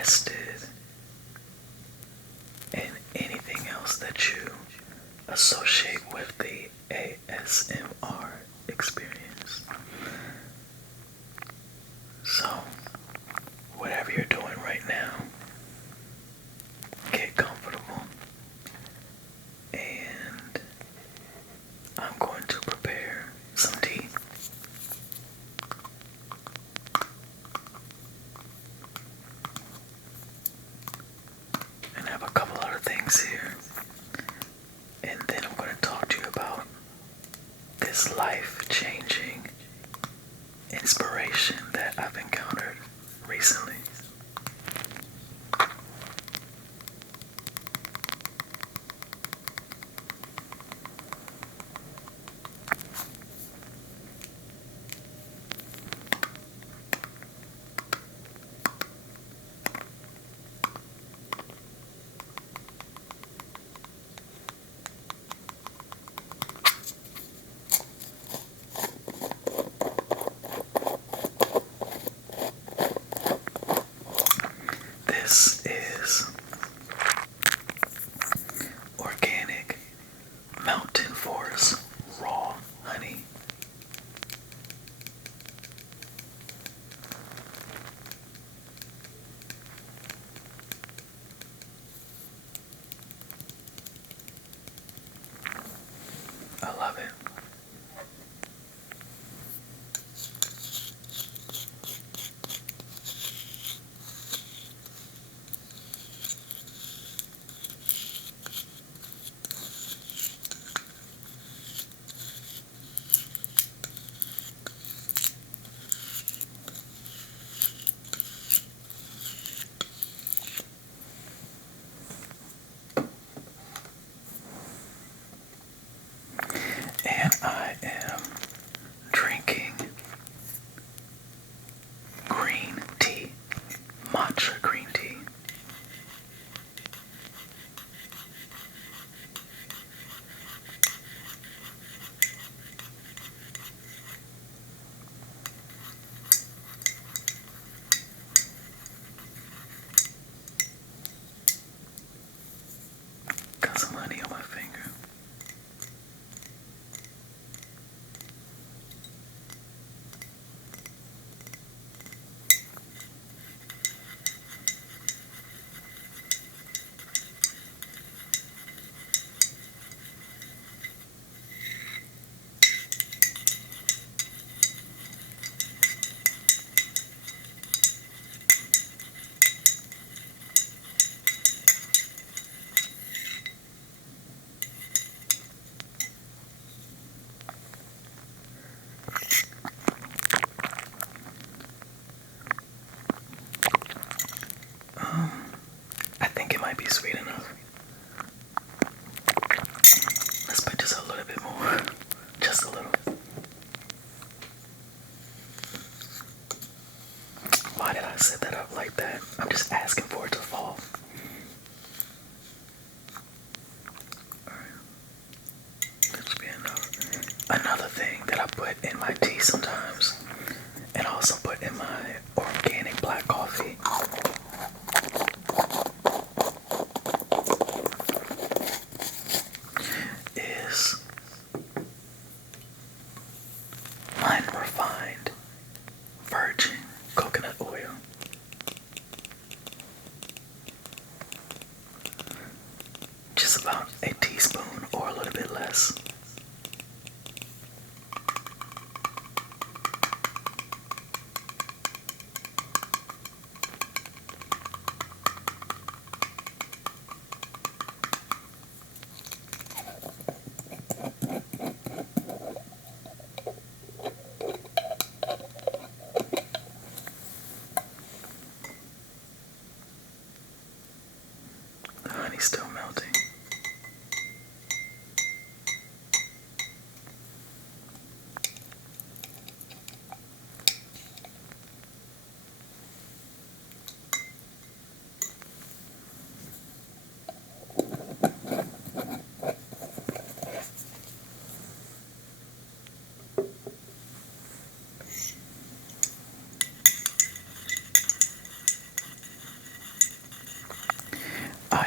rested, and anything else that you associate with the ASMR experience. So, whatever you're doing right now, get comfortable, and I'm going to prepare some tea. And I have a couple other things here. And then I'm going to talk to you about this life-changing inspiration that I've encountered recently. This is organic mountain forest raw honey. I love it. And I am drinking green tea, matcha green tea. Got some honey on my finger. I think it might be sweet enough. Let's put just a little bit more. Just a little. Why did I set that up like that? I'm just asking for it to fall. Alright. That should be enough. Another thing that I put in my tea sometimes, and also put in my organic black coffee, is unrefined virgin coconut oil. Just about a teaspoon or a little bit less. The honey's still melting.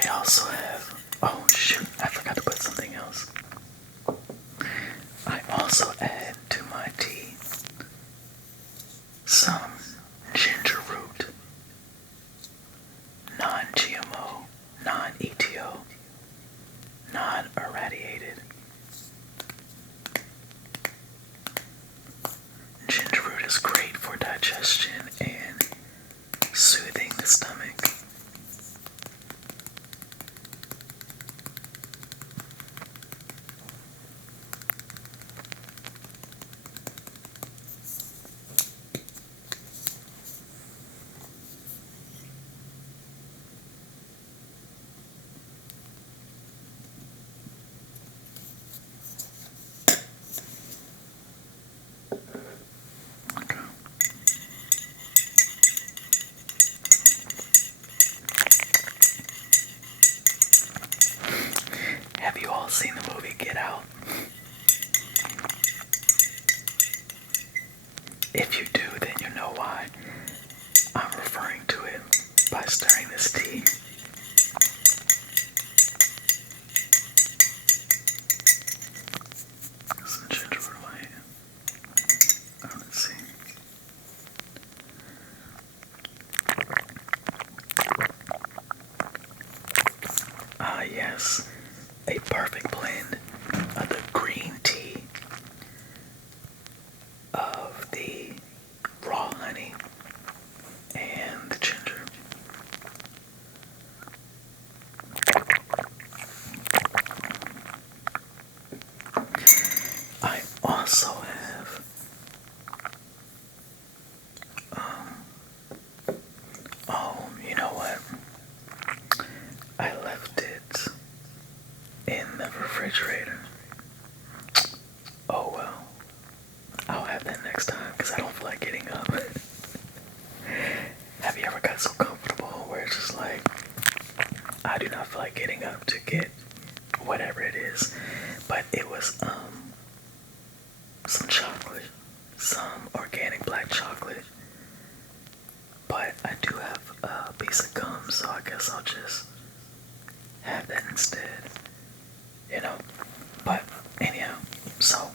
I also have, oh shoot, I forgot to put something else. I also add to my tea some ginger root, non-GMO, non-ETO, non-irradiated. Ginger root is great for digestion and soothing the stomach. Have you all seen the movie Get Out? If you do, then you know why I'm referring to it by stirring this tea. Some ginger root in my hand. Oh, let's see. Ah, yes, a perfect blend of the green tea, of the raw honey, and the ginger. I also have, oh, you know what? I left it in the refrigerator. Oh well, I'll have that next time because I don't feel like getting up. Have you ever got so comfortable where it's just like, I do not feel like getting up to get whatever it is, but it was some chocolate, some organic black chocolate, but I do have a piece of gum, so I guess I'll just have that instead, you know. But anyhow, so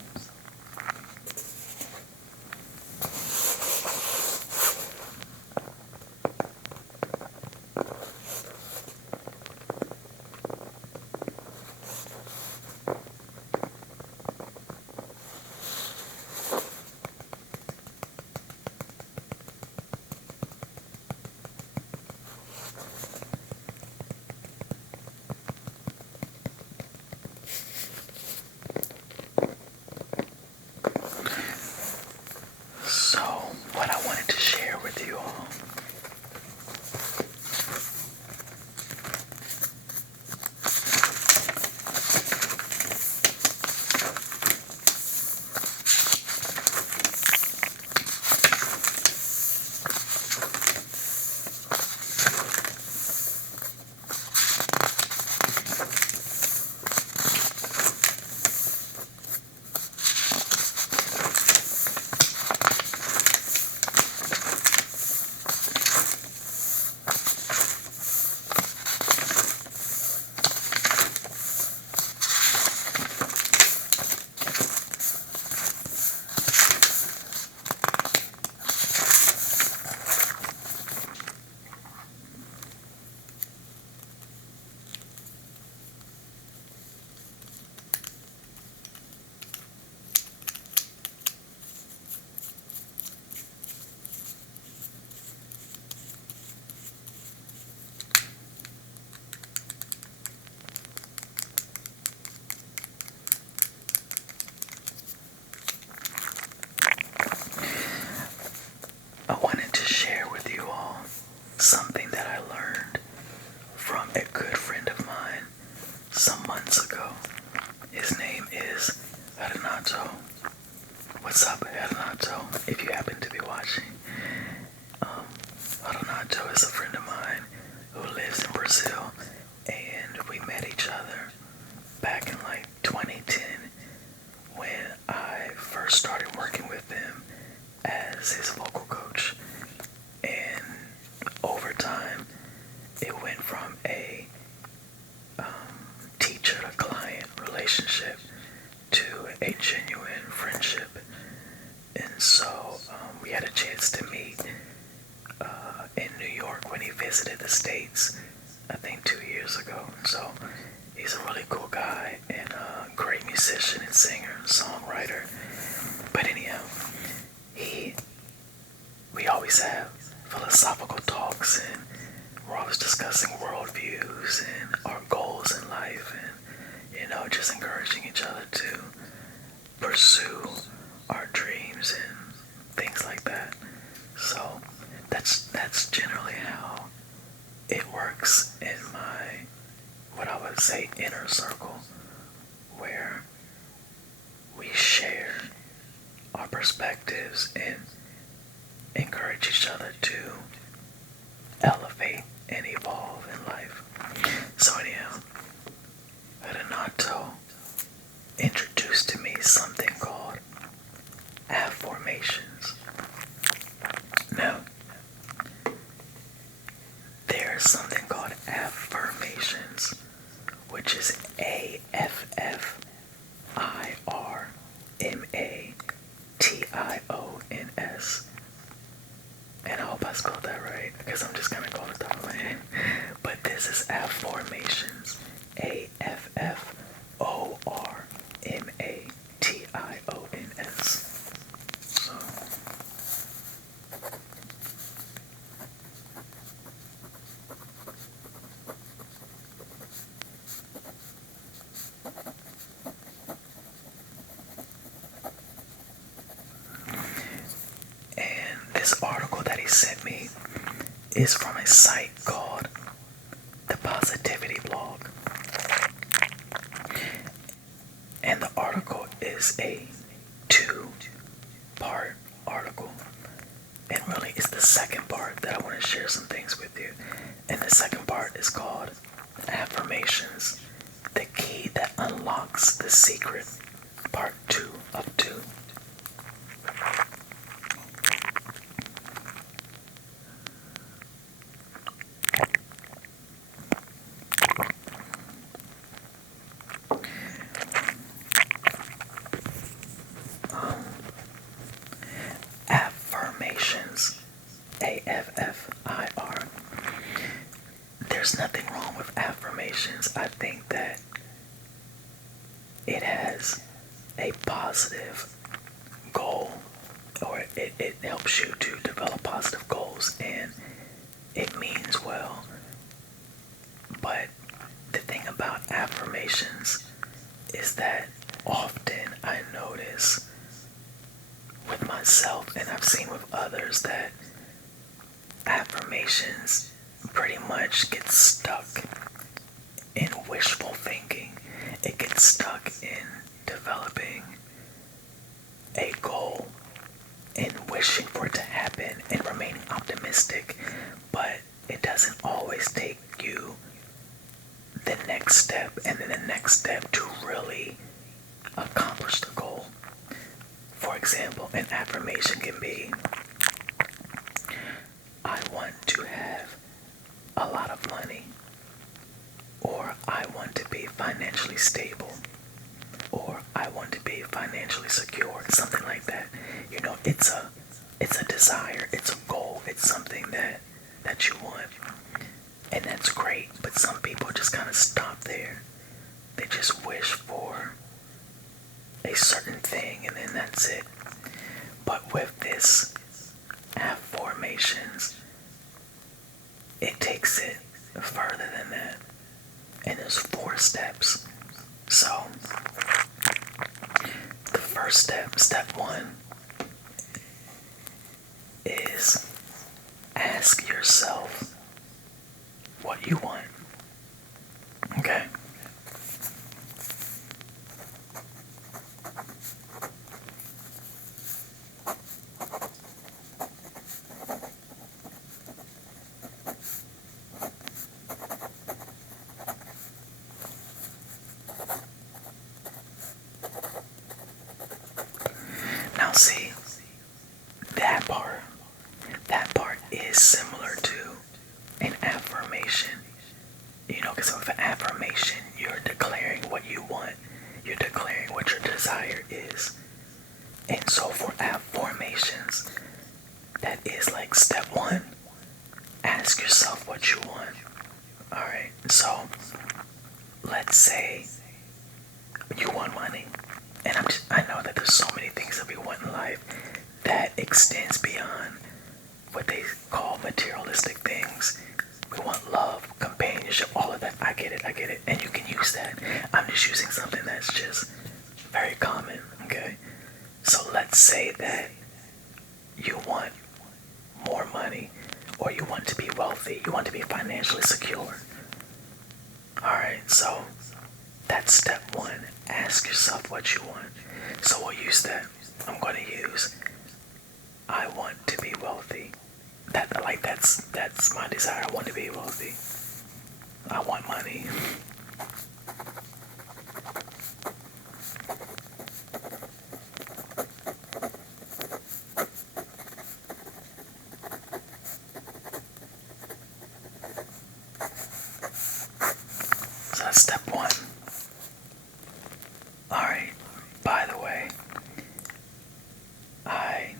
So, what I wanted to share with you all. I wanted to share with you all something that I learned from a good friend of mine some months ago. His name is Renato. What's up, Renato? If you happen to be watching, Renato is a friend of mine who lives in Brazil, and we met each other back in like 2010 when I first started working with him as his vocal coach. And over time, it went from a relationship to a genuine friendship. And so we had a chance to meet in New York when he visited the States, I think 2 years ago. So he's a really cool guy and a great musician and singer and songwriter. But anyhow, we always have philosophical talks, and we're always discussing worldviews and our goals in life, and just encouraging each other to pursue our dreams and things like that. So that's generally how it works in my, what I would say, inner circle, where we share our perspectives and encourage each other to elevate and evolve in life. So anyhow, Renato introduced to me something called affirmations. Now, there's something called affirmations, which is AFFIRMATIONS. And I hope I spelled that right, because I'm just gonna go off the top of my head. But this is affirmations. AFFORMATIONS. So and this article that he sent me is from a site called the Positivity Blog. And the article is a 2-part article. And really, it's the second part that I want to share some things with you. And the second part is called Affirmations, the Key That Unlocks the Secret, Part 2 of 2. Affirmations, AFFIR. There's nothing wrong with affirmations. I think that it has a positive goal, or it helps you to develop positive goals, and it means well. But the thing about affirmations is that often I notice with myself, and I've seen with others, that affirmations pretty much get stuck in wishful thinking. It gets stuck in developing a goal and wishing for it to happen and remaining optimistic, but it doesn't always take you the next step and then the next step to really accomplish the goal. For example, an affirmation can be, I want to have a lot of money, or I want to be financially stable, or I want to be financially secure, something like that. It's a desire, it's a goal, it's something that you want. And that's great, but some people just kind of stop there. They just wish for a certain thing and then that's it. But with this affirmations, it takes it further than that. And there's 4 steps. So the first step 1, is ask yourself what you want. Okay? Now see, that part is similar to an affirmation. Because with an affirmation, you're declaring what you want. You're declaring what your desire is. And so for affirmations, that is like step one. Ask yourself what you want. Alright, so let's say you want money. And I know that there's so many things that we want in life that extends beyond what they call materialistic things. We want love, companionship, all of that. I get it. And you can use that. I'm just using something that's just very common, okay? So let's say that you want more money, or you want to be wealthy, you want to be financially secure. Alright, so that's step one. Ask yourself what you want. So we'll use that. I'm going to use I want to be wealthy. That's my desire. I want to be wealthy. I want money. So that's step one. Alright, by the way, I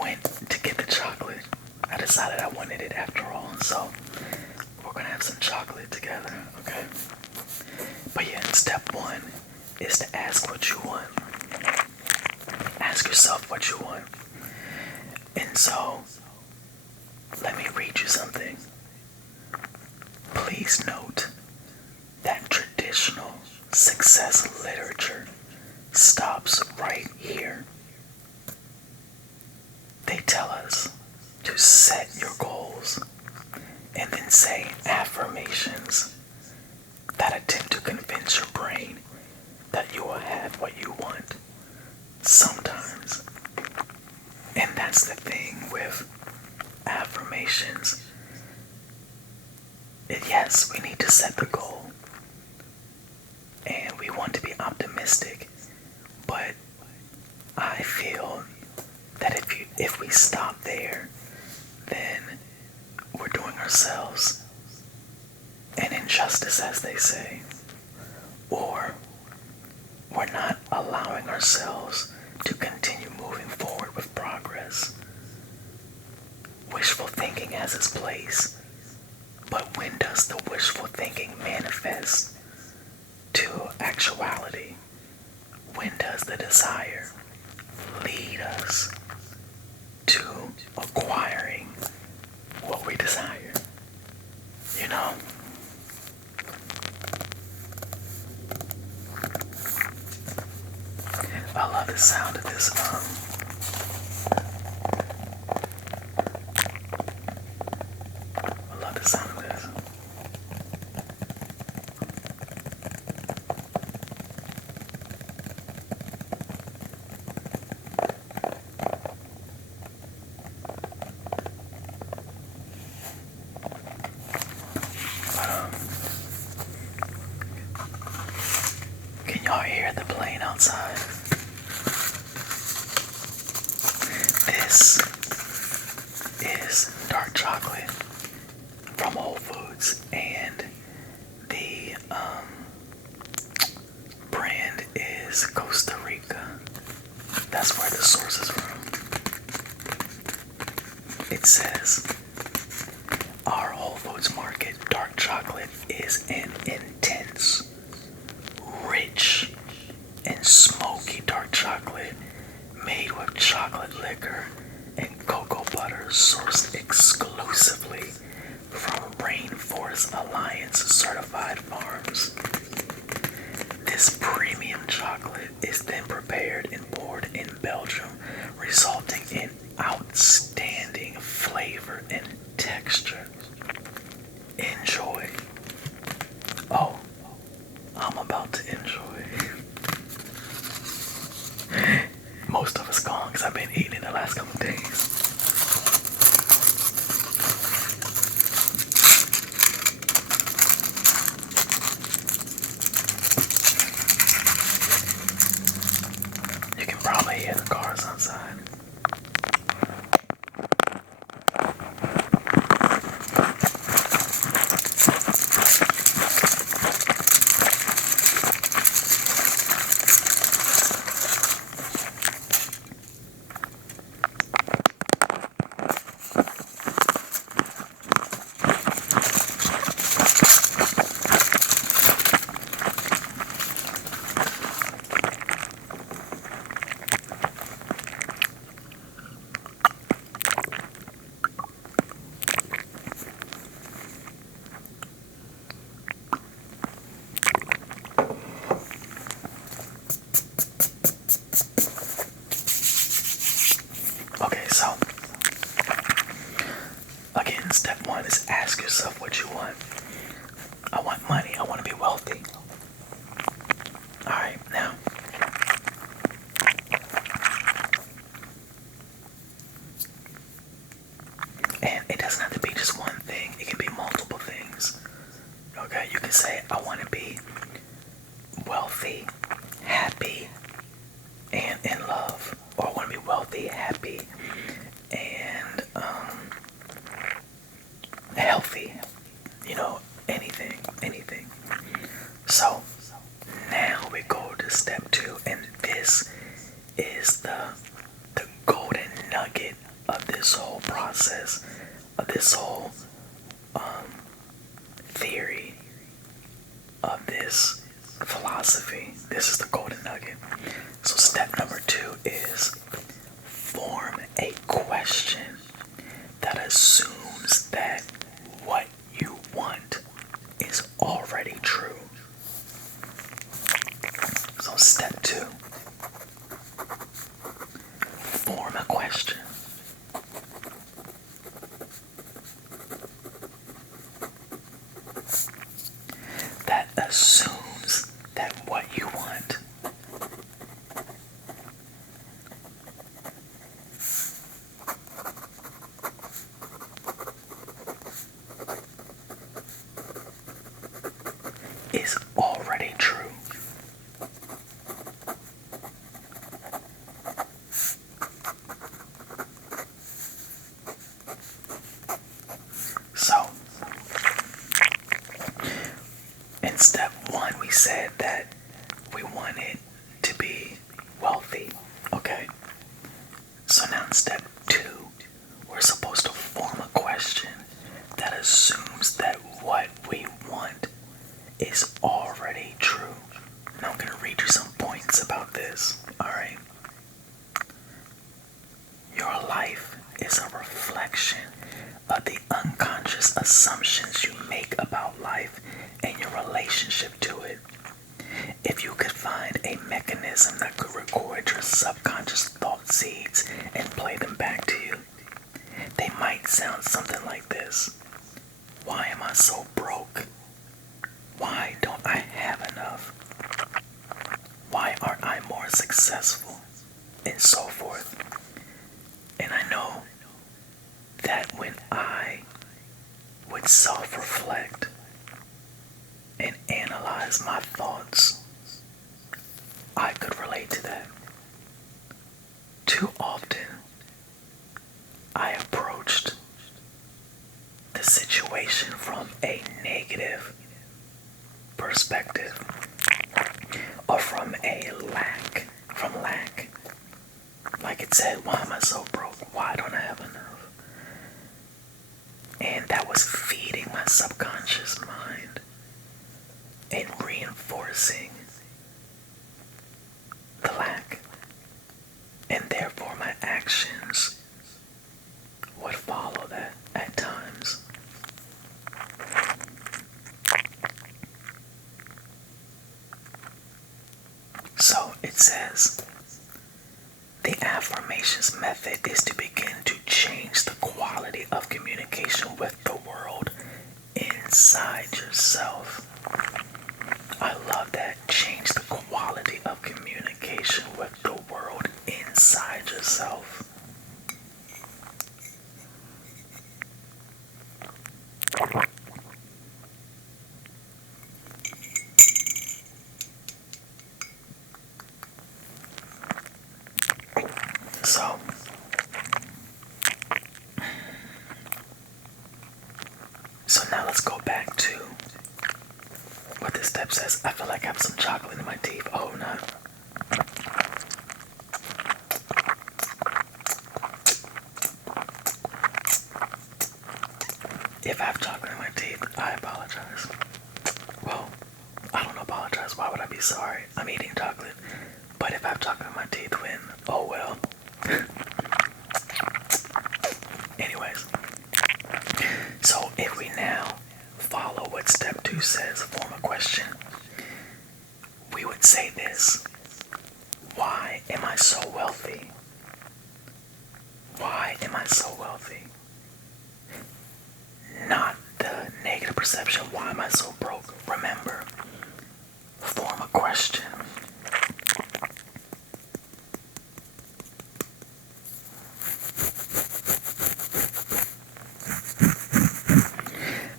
went to get the chocolate. I decided I wanted it after all, so we're gonna have some chocolate together, okay? But yeah, step one is to ask what you want. Ask yourself what you want. And so, let me read you something. Please note that traditional success literature stops right here. They tell us to set your goals and then say affirmations that attempt to convince your brain that you will have what you want sometimes. And that's the thing with affirmations. Yes, we need to set the goal and we want to be optimistic, but I feel that if we stop there, then we're doing ourselves an injustice, as they say, or we're not allowing ourselves to continue moving forward with progress. Wishful thinking has its place, but when does the wishful thinking manifest to actuality? When does the desire lead us to acquiring what we desire? You know? I love the sound of this, I love the sound of this. Can y'all hear the plane outside? This is dark chocolate from Whole Foods, and the brand is Costa Rica. That's where the source is from. It says, our Whole Foods Market dark chocolate is an intense, rich, and smoky dark chocolate made with chocolate liquor and cocoa butter sourced exclusively from Rainforest Alliance certified farms. This premium chocolate is then prepared and poured in Belgium, resulting in outstanding flavor and texture. Enjoy. Oh, I'm about to enjoy. Most of us gone because I've been eating in the last couple days. say, I want to be wealthy, happy, and in love. Or I want to be wealthy, happy, and healthy. You know, anything. So now we go to step 2, and this is the golden nugget of this whole process, of this whole theory, of this philosophy. This is the golden nugget. So step number 2 is form a question that assumes that what you want is already true. So step 2, form a question. That assumes that what you want is already true. So, in step 1, we said that we wanted to be wealthy. Okay? So now in step 2, we're supposed to form a question that assumes that what we want is already true. Now I'm going to read you some points about this. Alright? Your life is a reflection of the unconscious assumptions you make about life and your relationship to it. If you could find a mechanism that could record your subconscious thought seeds and play them back to you, they might sound something like this. Why am I so broke? Why don't I have enough? Why aren't I more successful? And so forth. And I know that when I would self-reflect and analyze my thoughts, I could relate to that. Too often, I approached the situation from a negative perspective, or from lack. Like it said, why am I so broke? Why don't I have enough? And that was feeding my subconscious mind and reinforcing the lack. And therefore my actions would follow that at times. So it says, the affirmations method is to begin to change the quality of communication with the world inside yourself. I love that. Change the quality of communication with the world inside yourself. So now let's go back to what this step says. I feel like I have some chocolate in my teeth. Oh, no. If I have chocolate in my teeth, I apologize. Well, I don't apologize. Why would I be sorry? I'm eating chocolate. But if I have chocolate in my teeth, then, oh well. Anyways. So if we now follow what step 2 says, form a question, we would say this. Why am I so wealthy? Why am I so wealthy? Not the negative perception, why am I so broke? Remember, form a question.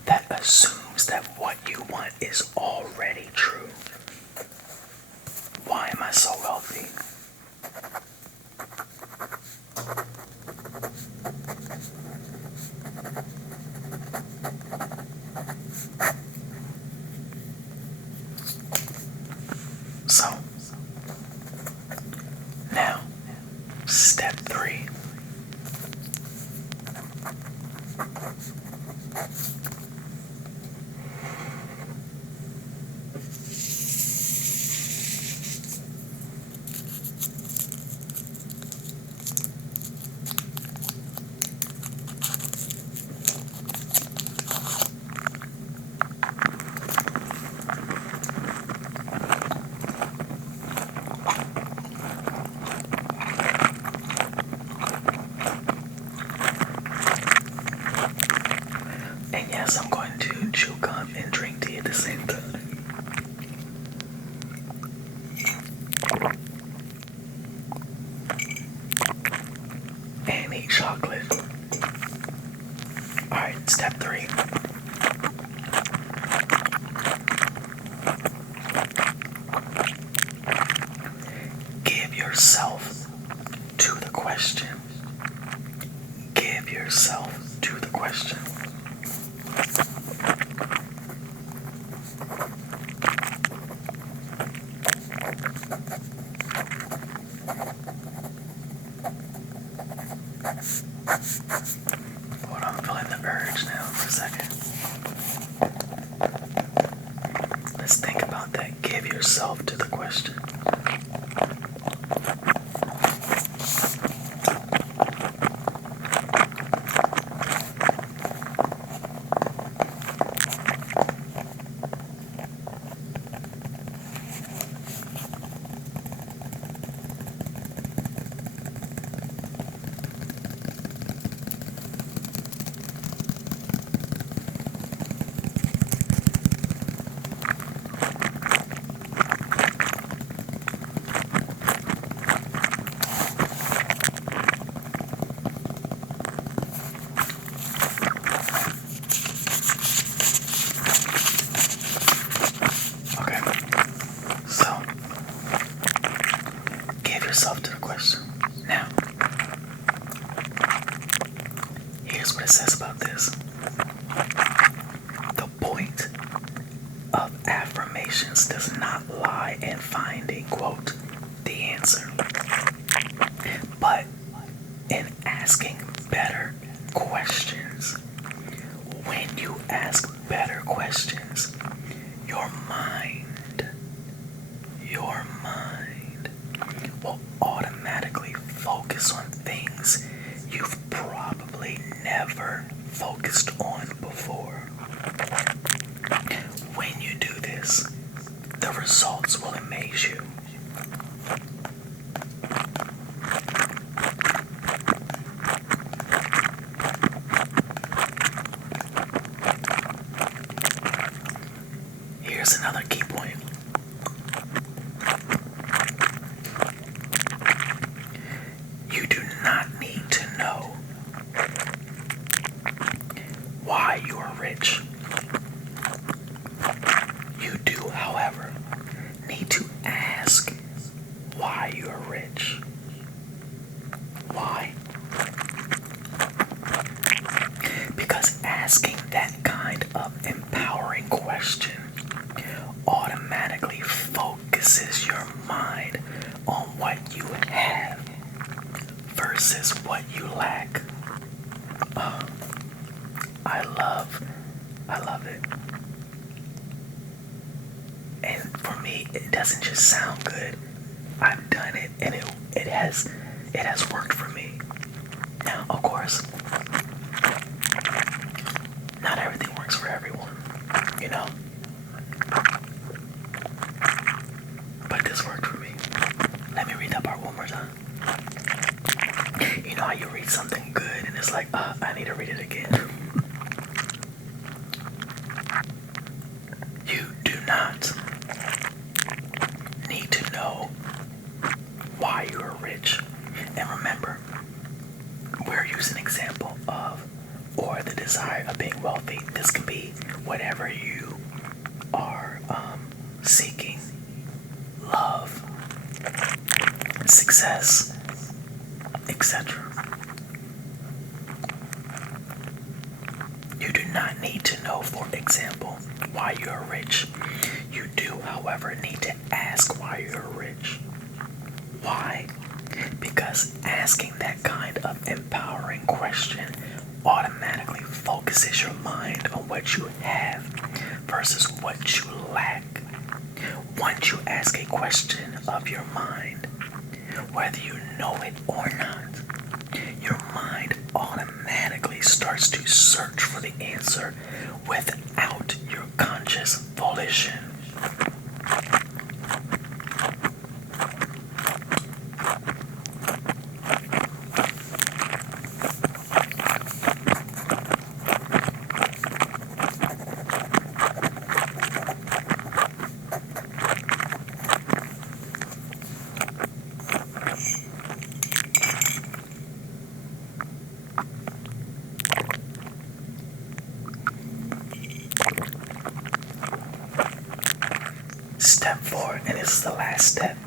That assumes that what you want is give yourself to the question. Yourself to the question. Now, here's what it says about this. The point of affirmations does not lie in finding, quote, the answer, but in asking better questions. When you ask better questions, your mind will automatically focus on things you've probably never focused on before. When you do this, the results will amaze you. Here's another key point. You do not need to know why you are rich. You do, however, need to ask why you are rich. Why? Because asking that kind of empowering question automatically focuses your mind on what you have versus what you lack. I love it. And for me, it doesn't just sound good. I've done it, and it has worked for me. Now, of course, not everything works for everyone, you know. But this worked for me. Let me read that part one more time. You know how you read something good and it's like, I need to read it again. You do not need to know why you are rich. And remember, we're using an example of, or the desire of being wealthy. This can be whatever you are seeking. Love, success, etc. You do not need to know, for example, why you are rich. You do, however, need to ask why you are rich. Why? Because asking that kind of empowering question automatically focuses your mind on what you have versus what you lack. Once you ask a question of your mind, whether you know it or not, your mind automatically starts to search for the answer without your conscious volition. Step 4, and this is the last step.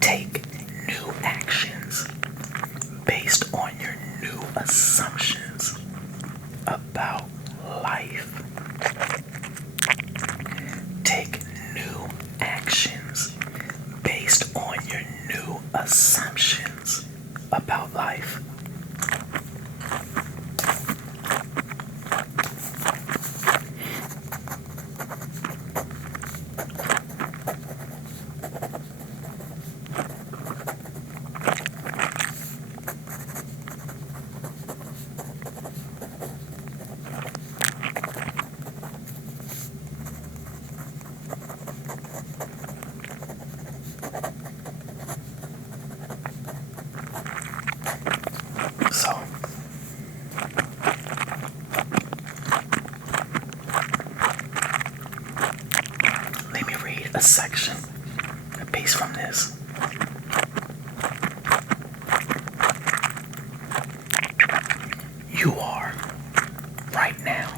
Take new actions based on your new assumptions. about life. So, let me read a section, a piece from this. You are, right now,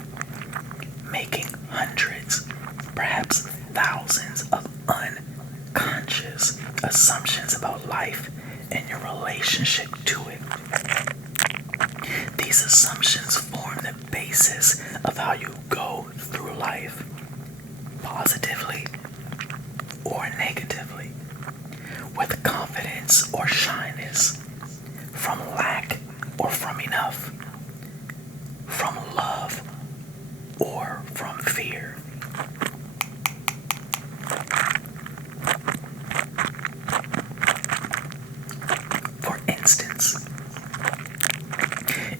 making hundreds, perhaps thousands of unconscious assumptions about life and your relationship to it. These assumptions form the basis of how you go through life, positively or negatively, with confidence or shyness, from lack or from enough, from love or from fear. For instance,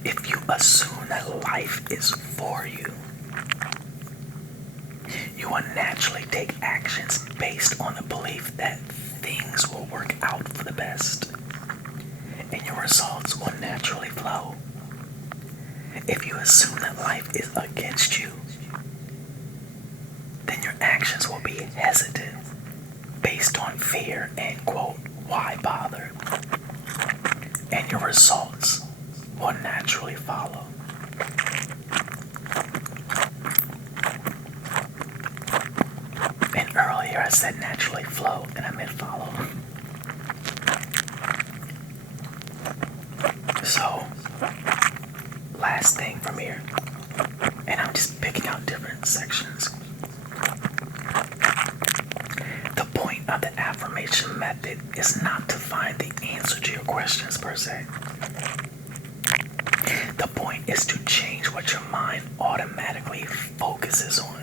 if you assume that life is for you, you will naturally take actions based on the belief that things will work out for the best, and your results will naturally flow. If you assume that life is against you, then your actions will be hesitant based on fear and, quote, why bother? And your results will naturally follow. And earlier I said naturally flow, and I meant follow. So, last thing from here, and I'm just picking out different sections. The point of the affirmation method is not to find the answer to your questions per se. The point is to change what your mind automatically focuses on.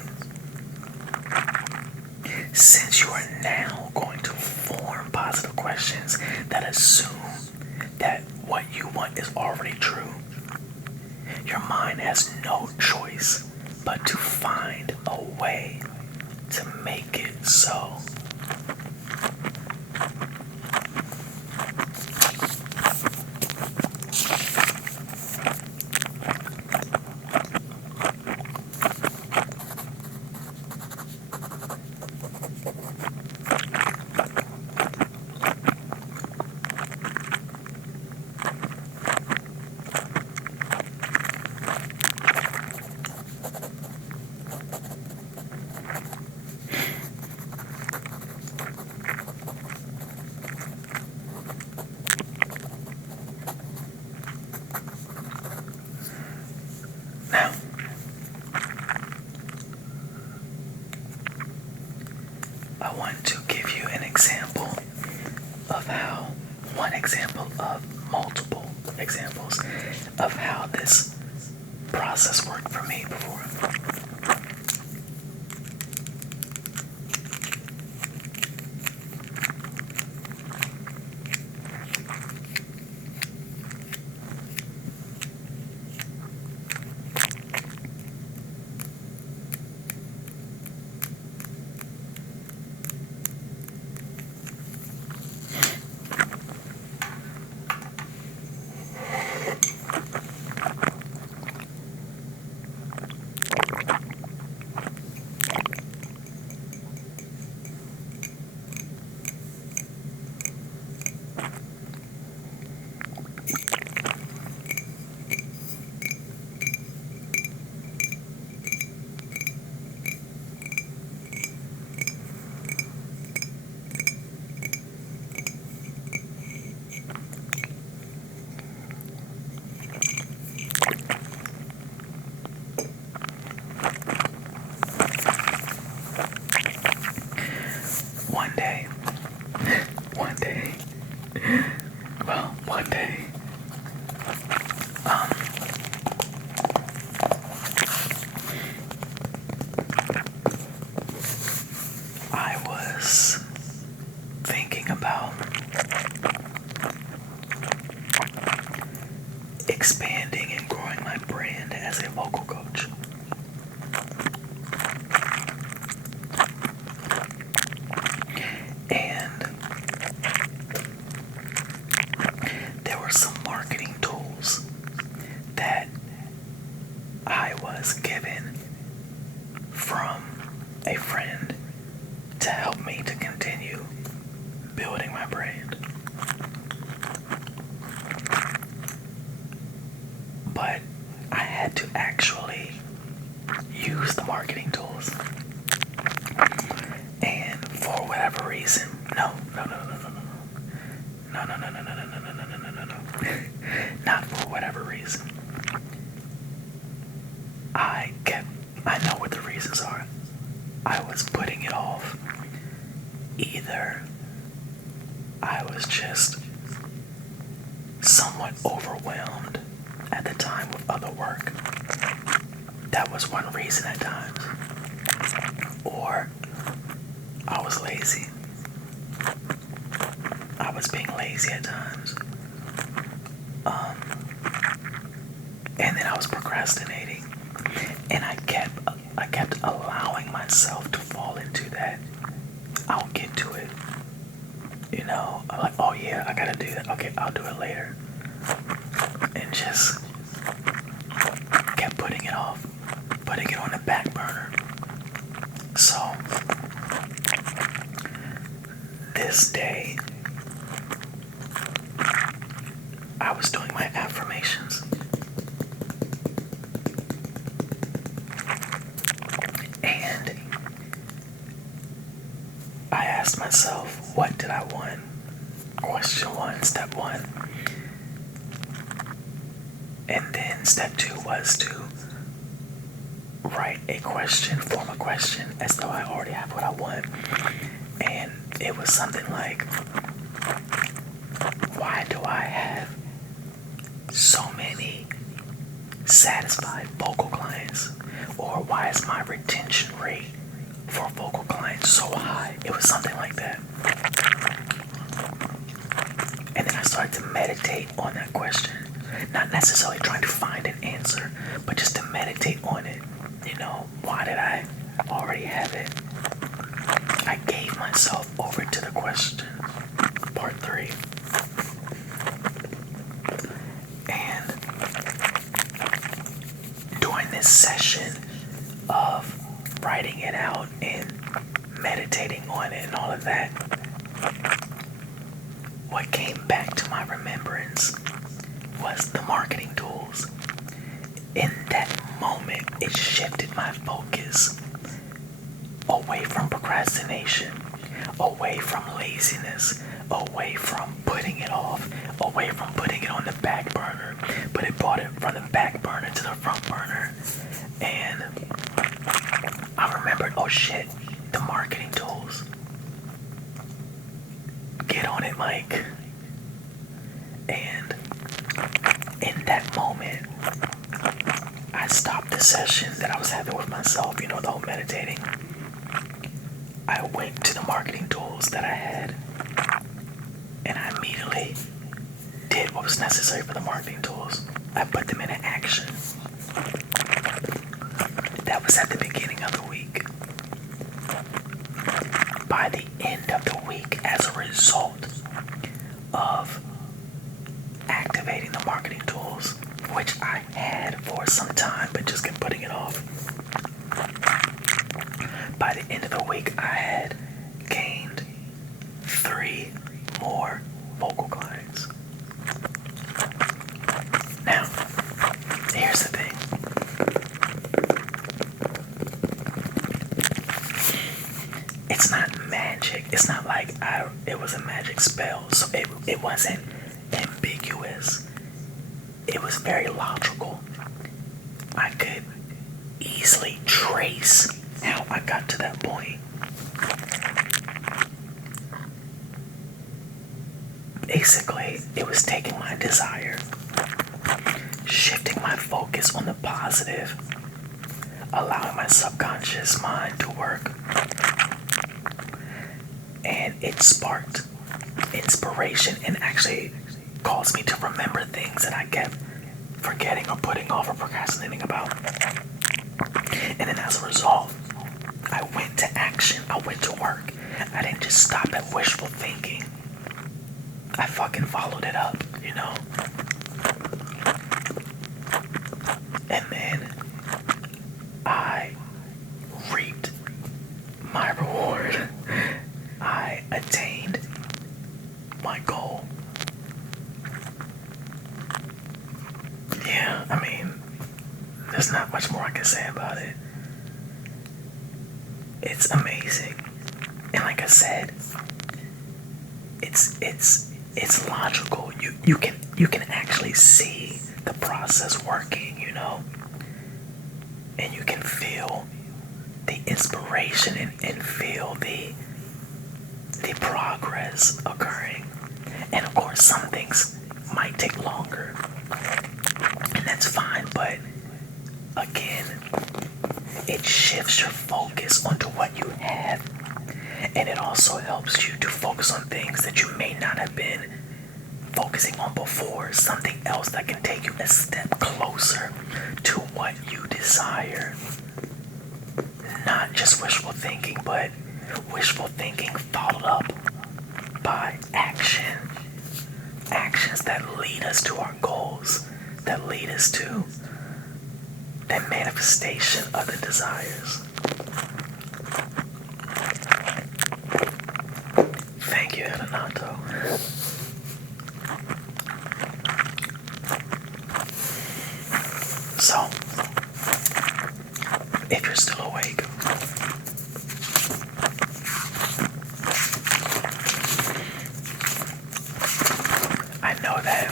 Since you are now going to form positive questions that assume that what you want is already true, your mind has no choice but to find a way to make it so. Now, I want to give you an example of how, one example of multiple examples of how this process worked for me before. day, I was thinking about expanding and growing my brand as a vocal coach. And there were some marketing tools that I was given from a friend to help me to continue building my brand. But I had to actually use the marketing tools. And for whatever reason, no. Not for whatever reason. I know what the reasons are. I was putting it off. Either I was just somewhat overwhelmed at the time with other work. That was one reason at times. Or I was lazy. I was being lazy at times. And then I was procrastinating. And I kept allowing myself to fall into that. I'll get to it. You know, I'm like, oh yeah, I gotta do that. Okay, I'll do it later. And just kept putting it off, putting it on the back burner. So, this day, I was doing my affirmations. And I asked myself, what did I want? Question 1, step 1. And then step 2 was to write a question, form a question, as though I already have what I want. And it was something like, why do I have so many satisfied vocal clients? Or why is my retention rate for vocal clients so high? It was something like that. And then I started to meditate on that question. Not necessarily trying to find an answer, but just to meditate on it. You know, why did I already have it? I gave myself over to the question. Part 3. And during this session of writing it out and meditating on it and all of that, what came back to my remembrance was the marketing tools. In that moment, it shifted my focus away from procrastination, away from laziness, away from putting it off, away from putting it on the back burner, but it brought it from the back burner to the front burner. And I remembered, oh shit, the marketing tools. Get on it, Mike. And in that moment, I stopped the session that I was having with myself, you know, the whole meditating. I went to the marketing tools that I had, and I immediately did what was necessary for the marketing tools. I put them into action. That was at the beginning of the week. By the end of the week, as a result of activating the marketing tools, which I had for some time but just kept putting it off, by the end of the week I had gained 3 more vocal clients. Now, here's the thing. It's not magic. It's not like it was a magic spell. So it wasn't ambiguous. It was very logical. I could easily trace how I got to that point. Basically, it was taking my desire, shifting my focus on the positive, allowing my subconscious mind to work, and it sparked inspiration and actually caused me to remember things that I kept forgetting or putting off or procrastinating about. And then as a result, I went to action. I went to work. I didn't just stop at wishful thinking. I fucking followed it up, you know? And then I reaped my reward. I attained my goal. Yeah, I mean, there's not much more I can say about it. It's amazing. And like I said, it's logical. You can actually see the process working, you know? And you can feel the inspiration and feel the progress occurring. And of course some things might take longer. And that's fine, but again, it shifts your focus onto what you have. And it also helps you to focus on things that you may not have been focusing on before. Something else that can take you a step closer to what you desire. Not just wishful thinking, but wishful thinking followed up by action. Actions that lead us to our goals, that lead us to that manifestation of the desires. Thank you, Renato. So, if you're still awake, I know that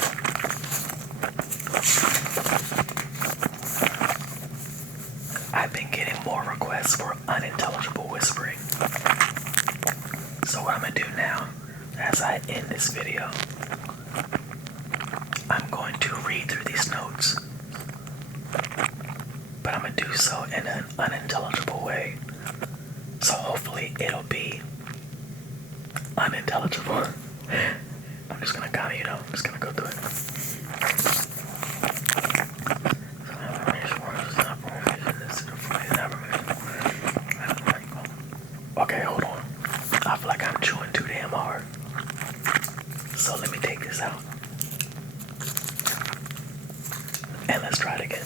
I've been getting more requests for unintelligible whispering. So what I'm gonna do now, as I end this video, I'm going to read through these notes, but I'm gonna do so in an unintelligible way. So hopefully it'll be unintelligible. I'm just gonna kind of, I'm just gonna go through it. Okay, hold on. I feel like I'm chewing too damn hard. So let me take this out. And let's try it again.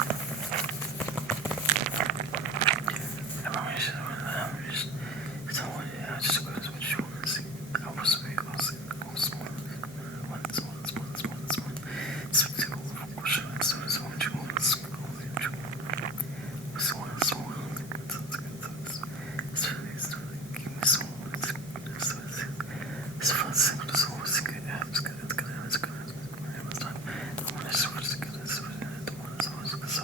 So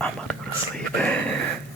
I'm about to go to sleep.